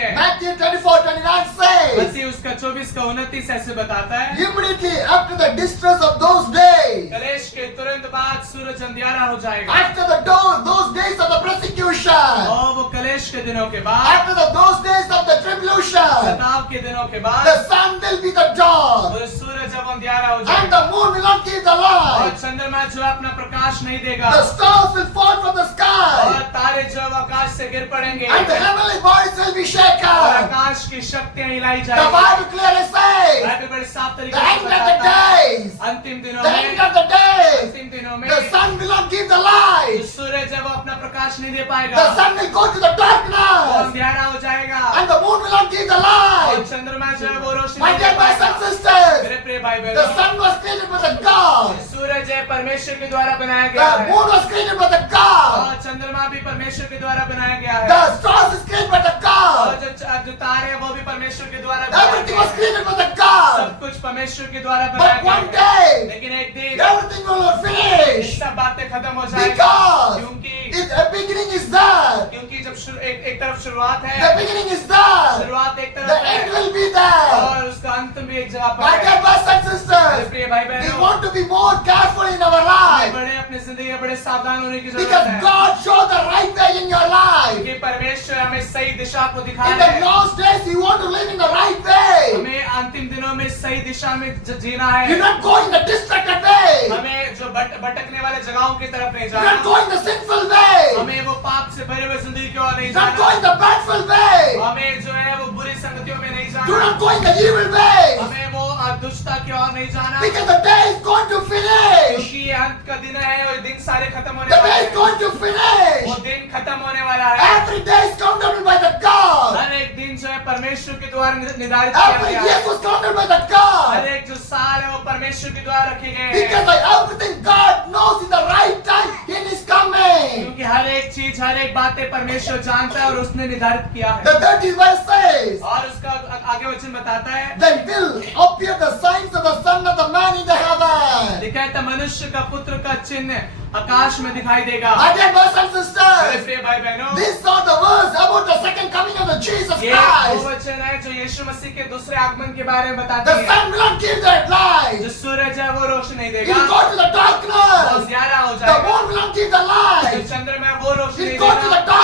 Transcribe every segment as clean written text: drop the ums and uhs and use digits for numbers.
है। Matthew 24:29 says, मसीह उसका 24 का 29 ऐसे बताता है, immediately after the distress of those days, कलेश के तुरंत बाद सूरज अंधियारा हो जाएगा। after those days of the persecution, और वो कलेश के दिनों के बाद, after those days of the tribulation, सताव के दिनों के बाद, the sun will be the dawn, और सूरज जब अंधियारा हो and जाएगा the moon will not give the और light, चंद्रमा जो है अपना प्रकाश नहीं देगा the stars will fall from the और sky, तारे जो आकाश से गिर पड़ेंगे and the heavenly bodies will be और shaken. आकाश की शक्तियां हिलाई The जाएंगी। Bible clearly says, बाइबल बड़े साफ तरीके the से end of the बताता है, days, अंतिम दिनों the में, end of the days, अंतिम दिनों में the sun will not give the जो light, सूरज है वो अपना प्रकाश नहीं दे पाएगा, the sun will go to the वो darkness, अंधियारा हो जाएगा and the moon will not give the और light. चंद्रमा जो है वो रोशनी My नहीं दे dear brothers पाएगा। and sisters, मेरे प्रिय भाई the बहनों, sun was created by the God, सूरज है परमेश्वर के द्वारा बनाया गया the है moon was created by the God, और चंद्रमा भी परमेश्वर के द्वारा बनाया गया है the stars is created by the और God, जो तारे हैं वो भी परमेश्वर के द्वारा बनाए everything गए was हैं। created by the God. सब कुछ परमेश्वर के द्वारा बनाया But गया one है। day, लेकिन एक दिन everything will not ये finish सब बातें खत्म हो जाएगी because क्योंकि a beginning is there, जब एक तरफ शुरुआत the है, beginning is there, शुरुआत एक the तरफ end है will be there. और उसका अंत भी एक जगह पर My है। dear brothers and मेरे sisters, प्रिय भाई we बहनों, want to be more careful in our हमें life बड़े अपने जिंदगी में बड़े सावधान होने की जरूरत because है God showed the right way in your life. क्योंकि परमेश्वर हमें सही दिशा को In दिखाया the है। last days, you want to live in the right way. हमें अंतिम दिनों में सही दिशा में जीना है। You're not going the distracted way. हमें जो भटकने वाले जगहों की तरफ नहीं You're not जाना, going the sinful way. हमें वो पाप से भरे हुए जिंदगी की ओर नहीं You're not जाना, going the badful way. हमें जो है वो बुरी संगतियों में नहीं You're जाना, not going the evil way. हमें वो दुष्टता की ओर नहीं जाना Because the day is going to finish. क्योंकि ये अंत का दिन है और दिन सारे खत्म होने The वाले day is हैं। going to वो finish. दिन खत्म होने वाला है। Every day is counted by the God. हर एक दिन जो है परमेश्वर के द्वारा निर्धारित किया Every गया year है। was counted by the God. हर एक जो साल है वो परमेश्वर के द्वारा रखे गए हैं Because like everything God knows in the right time in His coming. क्योंकि हर एक चीज हर एक बातें परमेश्वर जानता है और उसने निर्धारित किया है। The 30th verse says, और उसका आगे वचन बताता है, then will appear the signs of the Son of the Man in the heaven. लिखा है तो मनुष्य का पुत्र का चिन्ह आकाश में दिखाई देगा। My dear brothers and मेरे sisters, प्रिय भाई बहनों, these are the words about the second coming of the Jesus ये वो Christ. वचन है जो यीशु मसीह के दूसरे आगमन के बारे में बताते The हैं। sun will not give that जो light. सूरज है वो रोशनी नहीं It देगा, will go to the वो darkness. अंधियारा हो The जाएगा। moon will not give the जो light. चंद्रमा है वो रोशनी It नहीं will go to the देगा,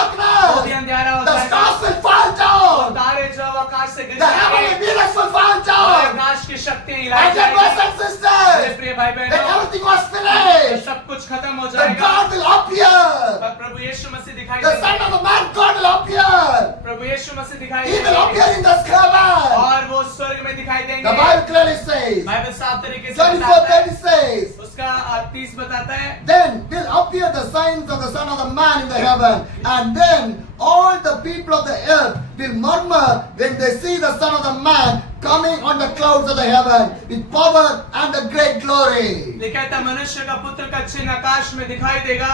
वो भी darkness. अंधियारा हो The जाएगा। stars will fall और down. तारे जो है वो आकाश से गिर The heavenly जाएंगे beings will fall और down. आकाश की शक्तियां My हिलाई dear brothers जाएंगी। and मेरे sisters, प्रिय भाई when बहनों, everything was जब finished, सब कुछ खत्म हो the जाएगा, God will appear. तब प्रभु यीशु मसीह दिखाई The Son देंगे। of the Man, God will appear. प्रभु यीशु मसीह दिखाई He will appear देंगे in the heaven. और वो स्वर्ग में दिखाई The देंगे। Bible clearly says, बाइबल साफ तरीके से 24, बताता है, 30 says, उसका 30 बताता है, then will appear the signs of the Son of the Man in the heaven, and then all the people of the earth will murmur when they see the Son of the Man coming on the clouds of the heaven with power and the great glory. लिखा था मनुष्य का पुत्र का चिन्ह आकाश में दिखाई देगा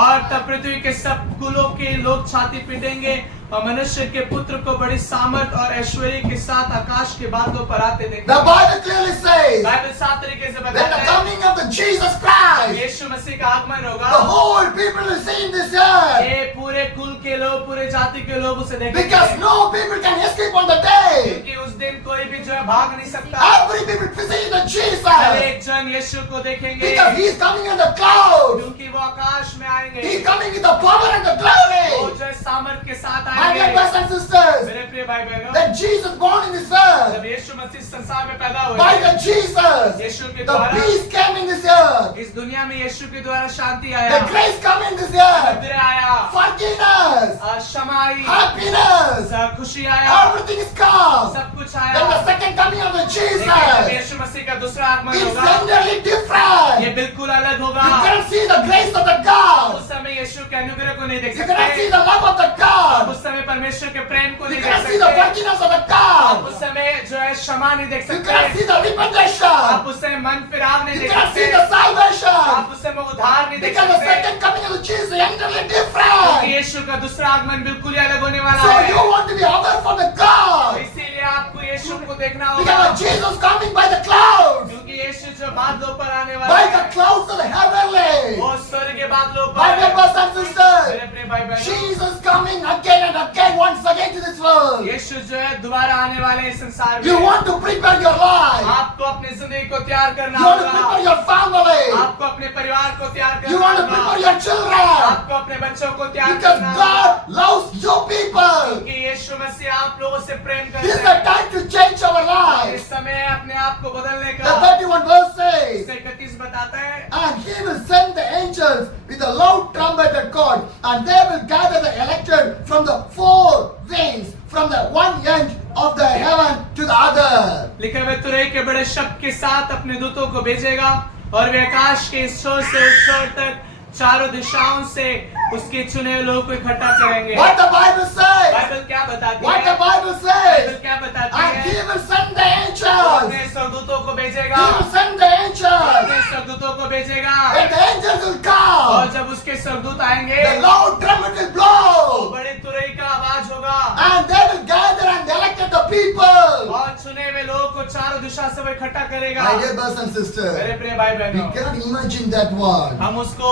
और तब पृथ्वी के सब कुलों के लोग छाती पीटेंगे और मनुष्य के पुत्र को बड़ी सामर्थ और ऐश्वर्य के साथ आकाश के बादलों पर आते देखेंगे। The Bible clearly says, Bible साफ तरीके से when बताता the है, coming of the Jesus Christ, यीशु मसीह का आगमन होगा, the whole people will see in this earth, ये पूरे कुल के लोग, पूरे जाति के लोग उसे because देखेंगे no people can escape on the day. क्योंकि उस दिन कोई भी जो है भाग नहीं सकता। Every people will see the हर Jesus, एक जन यीशु को देखेंगे because He is coming on the clouds. क्योंकि वो आकाश में He आएंगे, is coming with the power and the वो glory. जो है सामर्थ के साथ My dear आएंगे। brothers and sisters, मेरे प्रिय भाई बहनों, when Jesus born in this earth, जब यीशु मसीह संसार में पैदा हुए, by the Jesus, यीशु के the द्वारा peace came in this earth, इस दुनिया में यीशु के द्वारा शांति आया, the grace come in this earth, पवित्र आया, forgiveness, क्षमा आई, happiness, खुशी आया, everything is come. सब कुछ Then the आया। second coming of the लेकिन जब Jesus यीशु मसीह का दूसरा आगमन is होगा, entirely different. ये बिल्कुल अलग You होगा। cannot see the grace of the आप God. उस समय यीशु के अनुग्रह को नहीं देख You cannot see सकते, the love of the आप God. उस समय परमेश्वर के प्रेम को You नहीं cannot देख see the सकते, forgiveness of the आप God. उस समय जो है क्षमा नहीं देख You cannot सकते, see the repentation. आप उस समय मन फिराव नहीं You देख cannot see सकते, the salvation. आप उस समय उद्धार नहीं देख Because the सकते, second coming of the Jesus is entirely क्योंकि different. यीशु का दूसरा आगमन बिल्कुल ही अलग होने वाला So है। you want to be aware for the God. इसीलिए आपको यीशु को देखना होगा, Because Jesus coming by the clouds. क्योंकि यीशु जो बादलों पर आने वाला By है, the clouds of the heavenly. वो स्वर्ग के बादलों My dear पर। brothers and sisters, मेरे प्रिय भाई बहनों, Jesus coming again and again, once again to this world. यीशु जो है दोबारा आने वाले हैं संसार में। You want to prepare your life. आपको अपनी जिंदगी को तैयार करना You want to होगा, prepare your family. आपको अपने परिवार को तैयार You करना want to होगा, prepare your children. आपको अपने बच्चों को तैयार Because करना होगा, God loves you people. क्योंकि यीशु मसीह आप लोगों से प्रेम This is करता the है। time to change our इस life. समय अपने आप को बदलने The का 31 verse says, 31 बताता है, and he will send the angels with a loud trumpet call, and they will gather the elected from the four winds, from the one end of the heaven to the other. लिखा हुआ तुरई के बड़े शब्द के साथ अपने दूतों को भेजेगा और वे आकाश के इस छोर से उस छोर तक चारों दिशाओं से उसके चुने हुए लोगों को इकट्ठा करेंगे। What the Bible says? Bible क्या बताती What है? the Bible Bible says? क्या बताती And he है? will send the वो angels. अपने स्वर्गदूतों को भेजेगा, He will send the वो angels. अपने स्वर्गदूतों को भेजेगा And the angels will और come. जब उसके स्वर्गदूत आएंगे The loud trumpet will तो blow. बड़ी तुरई का आवाज होगा And they will gather and elect the people. और चुने हुए लोगों को चारों दिशा से वो इकट्ठा करेगा। My dear brothers and sisters, मेरे प्रिय भाई we बहनों, cannot imagine that one. हम उसको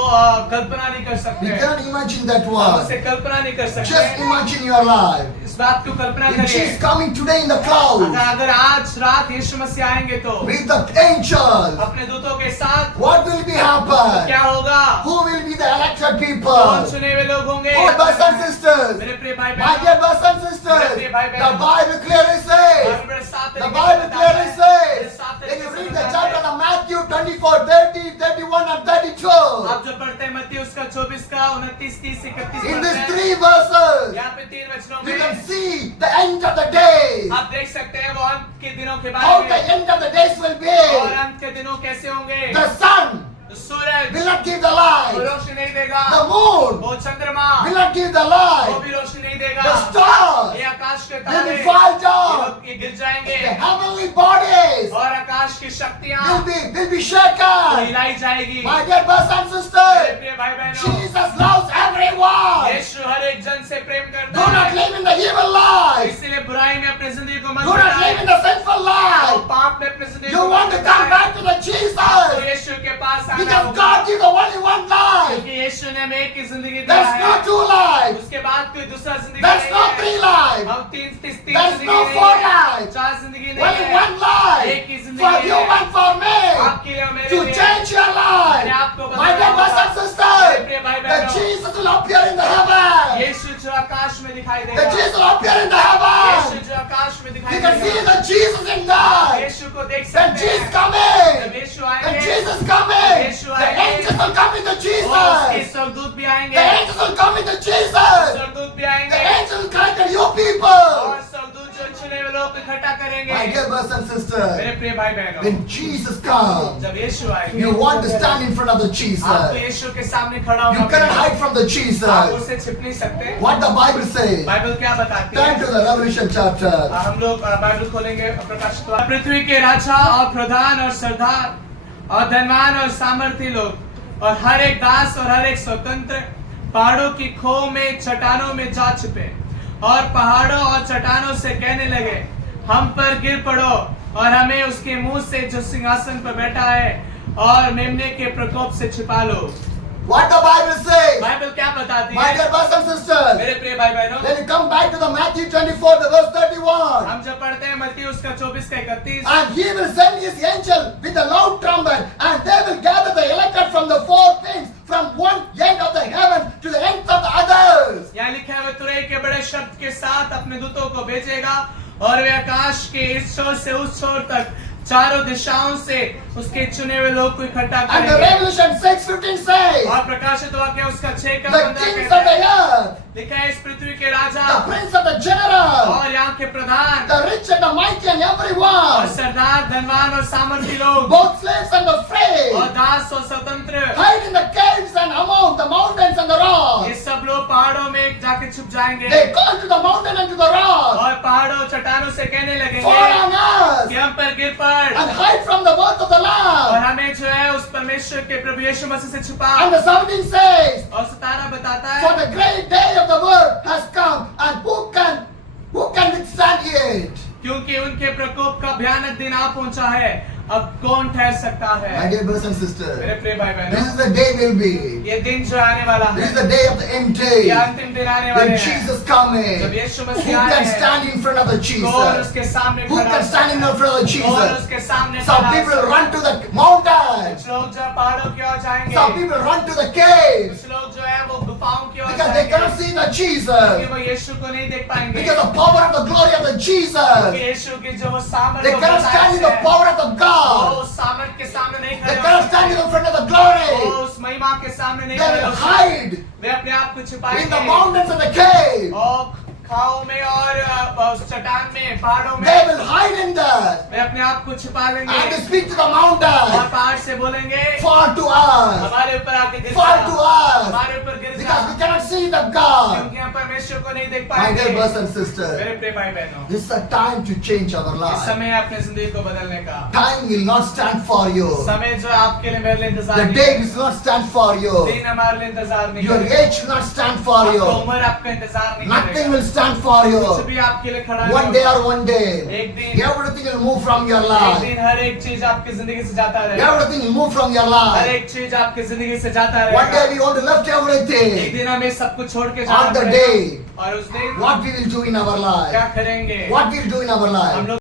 कल्पना नहीं कर We सकते, cannot imagine that हम one. उसे कल्पना नहीं कर Just सकते। imagine your life. इस बात को कल्पना If करिए, she is coming today in the clouds अगर आज रात यीशु मसीह आएंगे तो with the angels, अपने दूतों के साथ what will be happen? क्या होगा? Who will be the elected कौन people? चुने हुए लोग होंगे? Oh, brothers and sisters, मेरे प्रिय भाई my dear बहनों, brothers and sisters, the Bible clearly says, the Bible clearly says, when you read the chapter of Matthew 24, 30, 31 and 32, आप जो पढ़ते हैं मत्ती उसका 24 का 29, 30, 31 in पढ़ते these हैं, three verses, यहाँ पे 3 वचनों you can में see the end of the days, आप देख सकते हैं वो अंत के दिनों के how बारे the में end of the days will और be. अंत के दिनों कैसे होंगे। The sun Suraj will not give the वो light, रोशनी नहीं देगा, the moon वो चंद्रमा will not give the वो light, भी रोशनी नहीं देगा, the stars ये आकाश के will तारे be fall down, ये गिर जाएंगे the heavenly bodies और आकाश की शक्तियां will be shaken. हिलाई जाएगी। My dear brothers and मेरे sisters, प्रिय भाई बहनों, Jesus loves everyone. यीशु हर एक जन से प्रेम Do करता not है, live in the evil life. इसलिए बुराई में अपनी जिंदगी को मत Do not live in बिताएं the sinful और life. पाप में अपनी जिंदगी You को want मत to come बिताएं। back to the आपको Jesus यीशु के पास आना because होगा God gives only one life. क्योंकि यीशु ने हमें एक ही जिंदगी दी There's no है, two lives. उसके बाद कोई दूसरा जिंदगी There's नहीं no है। three lives. हम तीन There's जिंदगी no नहीं four है, lives. 4 जिंदगी नहीं Only है, one life एक ही जिंदगी for you है, and for me आपके लिए और मेरे to लिए। change your life. My dear brothers and sisters, that Jesus will appear in the heaven. यीशु जो आकाश में दिखाई That देगा, Jesus will appear in the यीशु heaven. जो आकाश में दिखाई You can see देगा, the Jesus in God. यीशु को देख That सकते Jesus हैं। coming. जब यीशु That आएंगे Jesus coming. यीशु The आएंगे। angels will come into और उसके Jesus. स्वर्गदूत भी The आएंगे, angels will come into Jesus. स्वर्गदूत भी The आएंगे angels will collect you और people. स्वर्गदूत जो चुने हुए लोग को इकट्ठा करेंगे। My dear brothers and sisters, मेरे प्रिय भाई बहनों, when Jesus comes, जब यीशु आएंगे you want to stand in front of the आपको Jesus. यीशु के सामने खड़ा You होना cannot पड़ेगा। hide from the आप Jesus. उससे छिप नहीं सकते। What the Bible says. Bible क्या बताती Turn है? to the Revelation chapter. हम लोग बाइबल खोलेंगे प्रकाशित वाक्य। पृथ्वी के राजा और प्रधान और सरदार और धनवान और सामर्थी लोग और हर एक दास और हर एक स्वतंत्र पहाड़ों की खो में चट्टानों में जा छिपे और पहाड़ों और चट्टानों से कहने लगे, हम पर गिर पड़ो और हमें उसके मुंह से जो सिंहासन पर बैठा है और मेमने के प्रकोप से छिपा लो। What the Bible says. Bible क्या बताती My है? dear brothers and sisters, मेरे प्रिय भाई बहनों, when you come back to the Matthew 24, the verse 31, हम जब पढ़ते हैं मत्ती उसका 24 का 31, and he will send his angel with a loud trumpet, and they will gather the elected from the four winds, from one end of the heaven to the end of the others. यहाँ लिखा है, वह तुरई के बड़े शब्द के साथ अपने दूतों को भेजेगा और वे आकाश के इस छोर से उस छोर तक चारों दिशाओं से उसके चुने हुए लोग को इकट्ठा And the करेंगे। Revelation 6:15 says, और प्रकाशित वाक्य उसका 6 का the 15 kings कहता of the है, earth, लिखा है इस पृथ्वी के राजा the prince of the general, और यहाँ के प्रधान the rich and the mighty and और everyone, सरदार धनवान और सामर्थी लोग both slaves and the free, और दास और स्वतंत्र, hide in the caves and among the mountains and the ये rocks. सब लोग पहाड़ों में जाके छुप जाएंगे They call to the mountain and to the rock, और पहाड़ों चट्टानों से कहने fall लगेंगे on us, कि हम पर गिर पड़ and hide from the wrath of the और Lamb. हमें जो है उस परमेश्वर के प्रभु यीशु मसीह से छुपा। And the 17 says, और 17 बताता for है, the great day of the Lord has come, and who can withstand it? क्योंकि उनके प्रकोप का भयानक दिन आ पहुंचा है अब कौन ठहर सकता My है? dear brothers and मेरे sisters, प्रिय भाई this बहनों, is the day will be. ये दिन जो आने वाला This है, is the day of the end ये day. अंतिम दिन आने वाले When हैं। Jesus coming, जब यीशु who मसीह आए can हैं, stand in front of the कौन Jesus? उसके सामने Who खड़ा can हो stand in सकता है? front of कौन Jesus? उसके सामने Some खड़ा हो people सकता है? run to the mountain. कुछ लोग जो पहाड़ों की ओर जाएंगे, Some people run to the caves कुछ लोग जो है वो गुफाओं की ओर because they जाएंगे, cannot see the क्योंकि Jesus. वो यीशु को नहीं देख पाएंगे, Because the power of the glory of the क्योंकि Jesus. यीशु की जो वो सामर्थ They वो cannot बताया stand in the है, power of the वो God. उस सामर्थ के सामने नहीं They खड़े हो cannot stand in सकते, the front of the वो glory. उस महिमा के सामने नहीं They खड़े will हो सकते, hide वे अपने आप को in the छुपाएंगे mountains and the caves. और खाओं में और उस चट्टान में, पहाड़ों में They will hide in that वे अपने आप को छुपा and they लेंगे speak to the और mountain. पहाड़ से बोलेंगे Fall to us. हमारे ऊपर आके गिर Fall जा, to us. हमारे ऊपर गिर जा, Because we cannot see the God. क्योंकि हम परमेश्वर को नहीं देख My dear पाएंगे। brothers and मेरे sisters, प्रिय भाई बहनों, this is a time to change our इस life. समय है अपने जिंदगी को बदलने का Time will not stand for you. समय जो है आपके लिए मेरे लिए इंतजार The नहीं day करेगा। will not stand for you. दिन हमारे लिए इंतजार नहीं Your करेगा, age will not stand for आपका you. उम्र आपका इंतजार नहीं Nothing करेगा, will stand for कुछ you. भी आपके लिए खड़ा One नहीं day होगा। or one day, एक दिन everything will move from your एक life. दिन हर एक चीज आपकी जिंदगी से जाता रहेगा, Everything will move from your हर life. एक चीज आपकी जिंदगी से जाता One day रहेगा। we want to left एक everything. दिन हमें सब कुछ छोड़ के On जाना the पड़ेगा day, और उस दिन what we will do in our क्या life? करेंगे? What we will do in our हम life? लोग